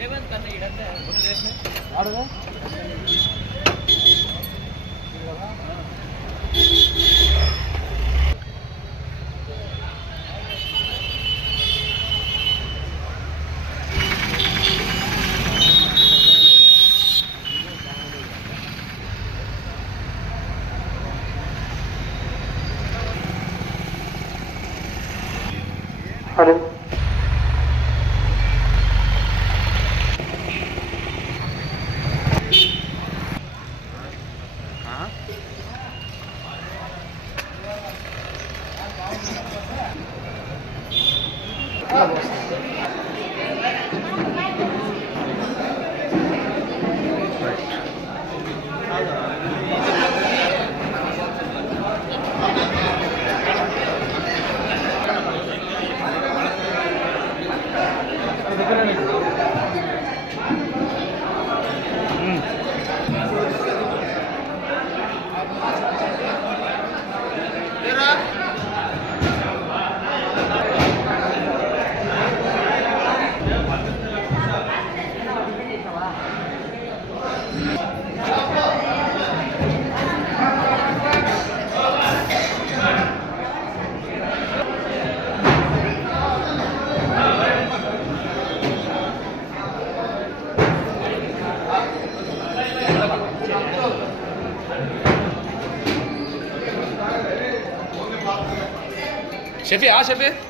ரேவந்த் தன்னை இடத்தை ஆடுங்க Grazie. 谢飞啊，谢飞。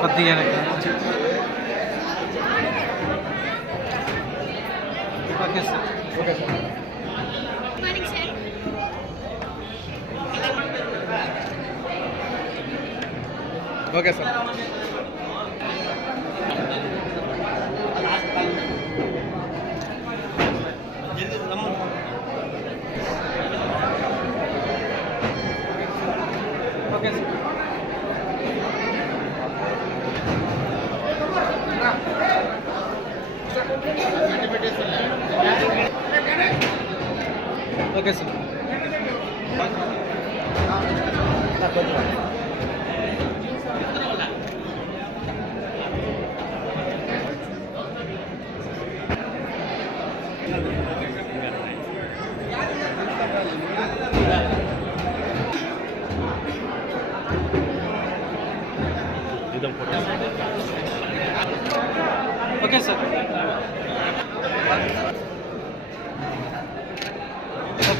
కొద్దిగా okay sir okay sir okay sir okay sir okay sir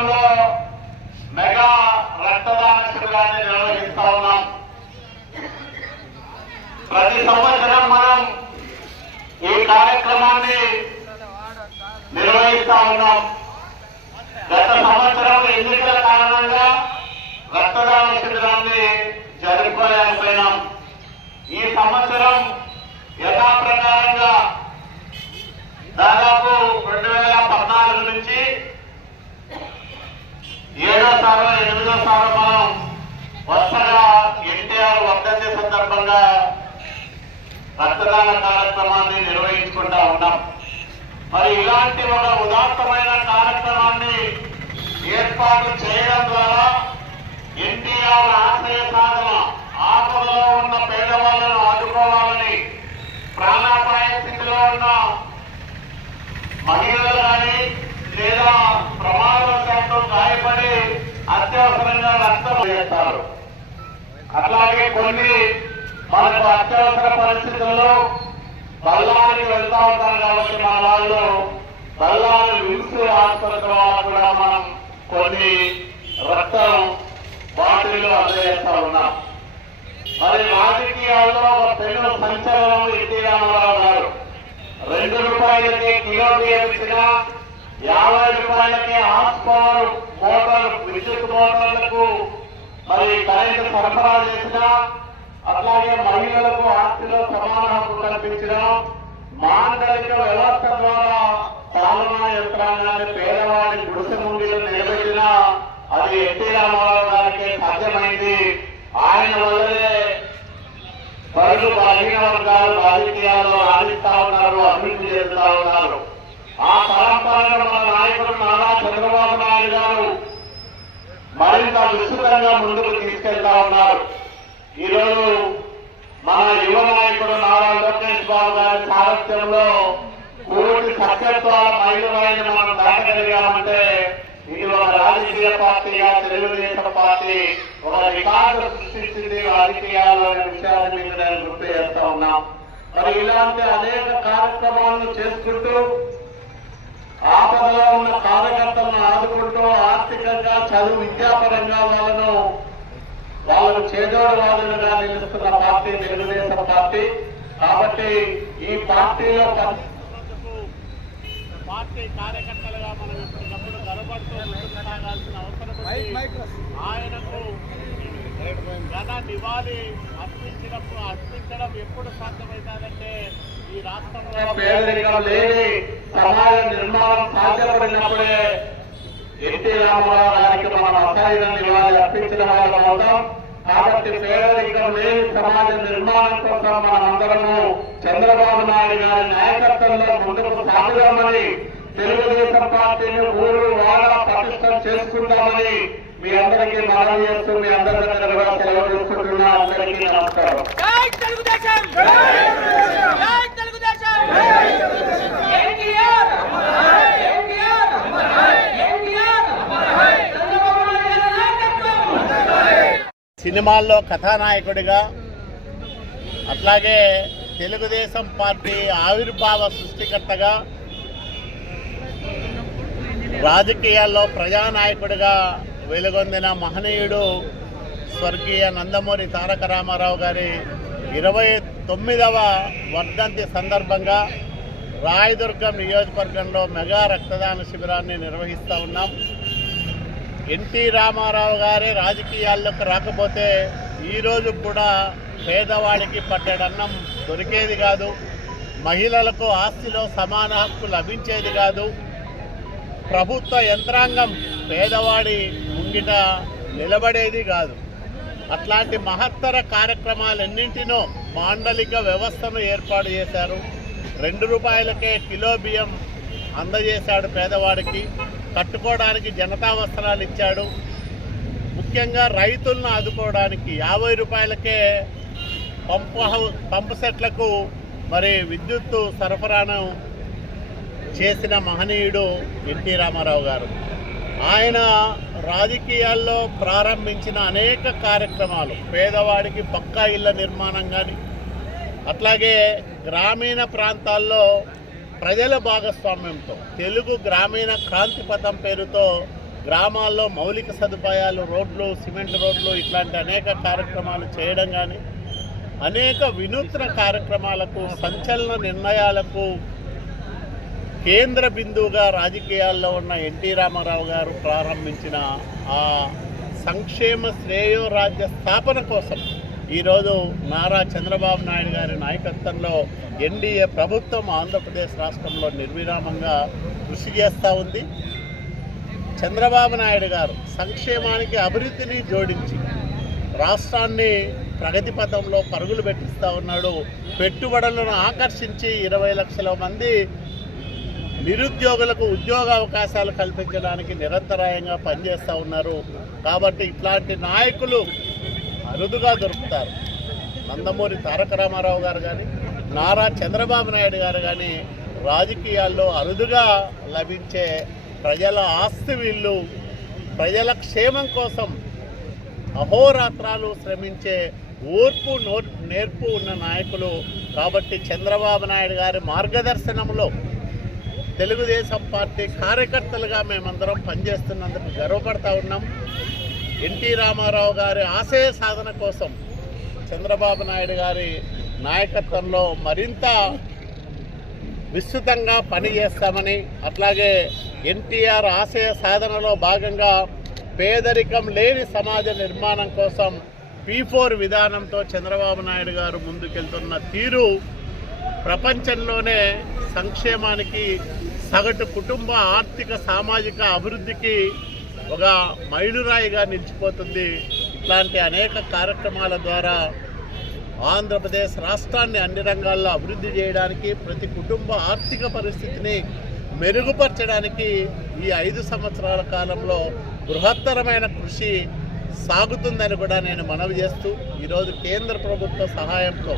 రాయదుర్గంలో mega రక్తదాన శిబిరాన్ని నిర్వహిస్తా ఉన్నాం. ప్రతి సంవత్సరం మనం ఈ కార్యక్రమాన్ని నిర్వహిస్తా ఉన్నాం. గత సంవత్సరం ఎన్నికల కారణంగా రక్తదాన శిబిరాన్ని జరుపుకోలేకపోయినాం ఈ సంవత్సరం యథాప్రకారంగా దాదాపు రెండు వేల పద్నాలుగు నుంచి ఏడోసారో ఎనిమిదోసారో మనం వరుసగా ఎన్టీఆర్ వర్ధంతి సందర్భంగా రక్తదాన కార్యక్రమాన్ని నిర్వహించుకుంటా ఉన్నాం. మరి ఇలాంటి ఒక ఉదాత్తమైన కార్యక్రమాన్ని ఏర్పాటు చేయడం ద్వారా ఎన్టీఆర్ ఆశయ సాధన ఆపదలో ఉన్న పేదవాళ్ళను ఆదుకోవాలని ప్రాణాపాయ స్థితిలో ఉన్న మహిళలు కానీ లేదా ప్రమాదవశాత్తు గాయపడి అత్యవసరంగా రక్తం చేస్తారు. అట్లాగే కొన్ని మనకు అత్యవసర పరిస్థితుల్లో బల్లానికి వెళ్తా ఉంటారు కాబట్టి మన వాళ్ళు బల్లాని విమ్స్ ఆసుపత్రి వాళ్ళకు కూడా మనం కొన్ని రక్తం బాటిల్లో అందజేస్తా ఉన్నాం. మరి రాజకీయాల్లో ఒక పెను సంచలనం ఎన్టీ రామారావు గారు. రెండు రూపాయలకి కిలో బియ్యం ఇచ్చినా యాభై రూపాయలకి హార్స్ పవర్ మోటార్ విద్యుత్ మోటార్లకు మరి కరెంటు సరఫరా చేసిన అట్లాగే మహిళలకు ఆస్తిలో సమాన హక్కు కల్పించిన మాండలిక వ్యవస్థ ద్వారా పాలనా యంత్రాంగాన్ని పేదవాడి గుడిసె ముందులు నిలబెట్టిన అది ఎన్టీ రామారావు గారికి సాధ్యమైంది. ఆయన వల్లనే పరులు బలహీన వర్గాలు రాజకీయాల్లో రాణిస్తా ఉన్నారు అభివృద్ధి చేస్తా ఉన్నారు. ఆ పరంపరగా మన నాయకుడు నారా చంద్రబాబు నాయుడు గారు మరింత విస్తృతంగా ముందుకు తీసుకెళ్తా ఉన్నారు. ఈరోజు మన యువ నాయకుడు నారా లోకేష్ బాబు గారి సారథ్యంలో కోటి సత్యత్వాల మైలురాయిని మనం దాటగలిగామంటే ఇది ఒక రాజకీయ పార్టీగా తెలుగుదేశం పార్టీ ఒక రికార్డు సృష్టించింది రాజకీయాల్లో అనే విషయాన్ని మీకు నేను గుర్తు చేస్తా ఉన్నాం. మరి ఇలాంటి అనేక కార్యక్రమాలను చేసుకుంటూ ఆపదలో ఉన్న కార్యకర్తలను ఆదుకుంటూ ఆర్థికంగా చదువు విద్యాపరంగా వాళ్ళను వాళ్ళకు చేదోడు వాదులుగా నిలుస్తున్న పార్టీ తెలుగుదేశం పార్టీ కాబట్టి ఈ పార్టీలో పార్టీ కార్యకర్తలుగా మనం ఎప్పటికప్పుడు గడపడుతూ సాగాల్సిన అవసరం. ఆయనకు ఘన నివాళి అర్పించినప్పుడు అర్పించడం ఎప్పుడు సాధ్యమవుతుందంటే పేదరికం లేని సమాజ నిర్మాణం సాధ్యపడినప్పుడే ఎన్టీ రామారావు గారికి మనం అసలైన అర్పించిన వాళ్ళం అవుతాం కాబట్టి పేదరికం లేని సమాజ నిర్మాణం కోసం మనమందరము చంద్రబాబు నాయుడు గారి నాయకత్వంలో ముందుకు సాగుదామని తెలుగుదేశం పార్టీని ఊరు వాడ పటిష్టం చేసుకుందామని మీ అందరికీ మనవి చేస్తూ మీ అందరి దగ్గర కూడా సెలవు అందరికీ నమస్కారం. సినిమాల్లో కథానాయకుడిగా అట్లాగే తెలుగుదేశం పార్టీ ఆవిర్భావ సృష్టికర్తగా రాజకీయాల్లో ప్రజానాయకుడిగా వెలుగొందిన మహనీయుడు స్వర్గీయ నందమూరి తారక రామారావు గారి ఇరవై తొమ్మిదవ వర్ధంతి సందర్భంగా రాయదుర్గం నియోజకవర్గంలో మెగా రక్తదాన శిబిరాన్ని నిర్వహిస్తూ ఉన్నాం. ఎన్టీ రామారావు గారే రాజకీయాల్లోకి రాకపోతే ఈరోజు కూడా పేదవాడికి పట్టడన్నం దొరికేది కాదు. మహిళలకు ఆస్తిలో సమాన హక్కు లభించేది కాదు. ప్రభుత్వ యంత్రాంగం పేదవాడి ముంగిట నిలబడేది కాదు. అట్లాంటి మహత్తర కార్యక్రమాలన్నింటినో మాండలిక వ్యవస్థను ఏర్పాటు చేశారు. రెండు రూపాయలకే కిలో బియ్యం అందజేశాడు పేదవాడికి. కట్టుకోవడానికి జనతా వస్త్రాలు ఇచ్చాడు. ముఖ్యంగా రైతులను ఆదుకోవడానికి యాభై రూపాయలకే పంపు పంపు సెట్లకు మరి విద్యుత్తు సరఫరాను చేసిన మహనీయుడు ఎన్టీ రామారావు గారు. ఆయన రాజకీయాల్లో ప్రారంభించిన అనేక కార్యక్రమాలు. పేదవాడికి పక్కా ఇళ్ళ నిర్మాణం కానీ అట్లాగే గ్రామీణ ప్రాంతాల్లో ప్రజల భాగస్వామ్యంతో తెలుగు గ్రామీణ క్రాంతి పథం పేరుతో గ్రామాల్లో మౌలిక సదుపాయాలు రోడ్లు సిమెంట్ రోడ్లు ఇట్లాంటి అనేక కార్యక్రమాలు చేయడం కానీ అనేక వినూత్న కార్యక్రమాలకు సంచలన నిర్ణయాలకు కేంద్ర బిందువుగా రాజకీయాల్లో ఉన్న ఎన్టీ రామారావు గారు ప్రారంభించిన ఆ సంక్షేమ శ్రేయో రాజ్య స్థాపన కోసం ఈరోజు నారా చంద్రబాబు నాయుడు గారి నాయకత్వంలో ఎన్డీఏ ప్రభుత్వం ఆంధ్రప్రదేశ్ రాష్ట్రంలో నిర్విరామంగా కృషి చేస్తూ ఉంది. చంద్రబాబు నాయుడు గారు సంక్షేమానికి అభివృద్ధిని జోడించి రాష్ట్రాన్ని ప్రగతి పథంలో పరుగులు పెట్టిస్తూ ఉన్నాడు. పెట్టుబడులను ఆకర్షించి ఇరవై లక్షల మంది నిరుద్యోగులకు ఉద్యోగ అవకాశాలు కల్పించడానికి నిరంతరాయంగా పనిచేస్తూ ఉన్నారు. కాబట్టి ఇట్లాంటి నాయకులు అరుదుగా దొరుకుతారు. నందమూరి తారక రామారావు గారు కానీ నారా చంద్రబాబు నాయుడు గారు కానీ రాజకీయాల్లో అరుదుగా లభించే ప్రజల ఆస్తి వీళ్ళు ప్రజల క్షేమం కోసం అహోరాత్రాలు శ్రమించే ఓర్పు నో నేర్పు ఉన్న నాయకులు. కాబట్టి చంద్రబాబు నాయుడు గారి మార్గదర్శనంలో తెలుగుదేశం పార్టీ కార్యకర్తలుగా మేమందరం పనిచేస్తున్నందుకు గర్వపడతా ఉన్నాం. ఎన్టీ రామారావు గారి ఆశయ సాధన కోసం చంద్రబాబు నాయుడు గారి నాయకత్వంలో మరింత విస్తృతంగా పనిచేస్తామని అట్లాగే ఎన్టీఆర్ ఆశయ సాధనలో భాగంగా పేదరికం లేని సమాజ నిర్మాణం కోసం పీ ఫోర్ విధానంతో చంద్రబాబు నాయుడు గారు ముందుకెళ్తున్న తీరు ప్రపంచంలోనే సంక్షేమానికి సగటు కుటుంబ ఆర్థిక సామాజిక అభివృద్ధికి ఒక మైలురాయిగా నిలిచిపోతుంది. ఇట్లాంటి అనేక కార్యక్రమాల ద్వారా ఆంధ్రప్రదేశ్ రాష్ట్రాన్ని అన్ని రంగాల్లో అభివృద్ధి చేయడానికి ప్రతి కుటుంబ ఆర్థిక పరిస్థితిని మెరుగుపరచడానికి ఈ ఐదు సంవత్సరాల కాలంలో బృహత్తరమైన కృషి సాగుతుందని కూడా నేను మనవి చేస్తూ ఈరోజు కేంద్ర ప్రభుత్వ సహాయంతో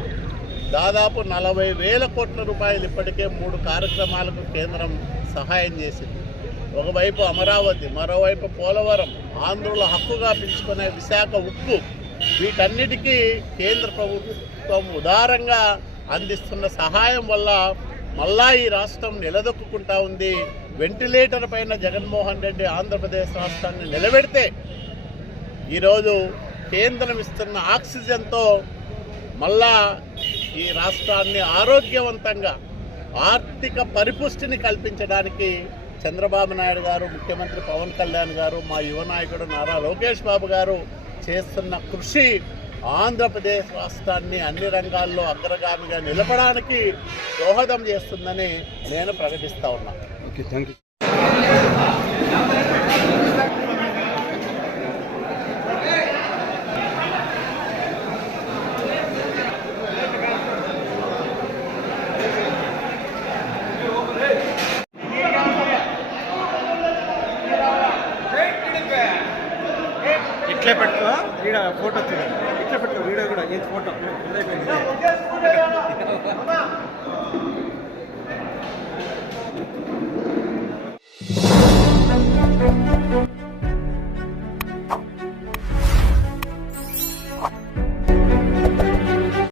దాదాపు నలభై వేల కోట్ల రూపాయలు ఇప్పటికే మూడు కార్యక్రమాలకు కేంద్రం సహాయం చేసింది. ఒకవైపు అమరావతి మరోవైపు పోలవరం ఆంధ్రుల హక్కుగా పిలుచుకునే విశాఖ ఉక్కు వీటన్నిటికీ కేంద్ర ప్రభుత్వం ఉదారంగా అందిస్తున్న సహాయం వల్ల మళ్ళా ఈ రాష్ట్రం నిలదొక్కుంటా ఉంది. వెంటిలేటర్ పైన జగన్మోహన్ రెడ్డి ఆంధ్రప్రదేశ్ రాష్ట్రాన్ని నిలబెడితే ఈరోజు కేంద్రం ఇస్తున్న ఆక్సిజన్తో మళ్ళా ఈ రాష్ట్రాన్ని ఆరోగ్యవంతంగా ఆర్థిక పరిపుష్టిని కల్పించడానికి చంద్రబాబు నాయుడు గారు ముఖ్యమంత్రి పవన్ కళ్యాణ్ గారు మా యువ నాయకుడు నారా లోకేష్ బాబు గారు చేస్తున్న కృషి ఆంధ్రప్రదేశ్ రాష్ట్రాన్ని అన్ని రంగాల్లో అగ్రగామిగా నిలపడానికి దోహదం చేస్తుందని నేను ప్రకటిస్తా ఉన్నాను ఓకే థ్యాంక్ యూ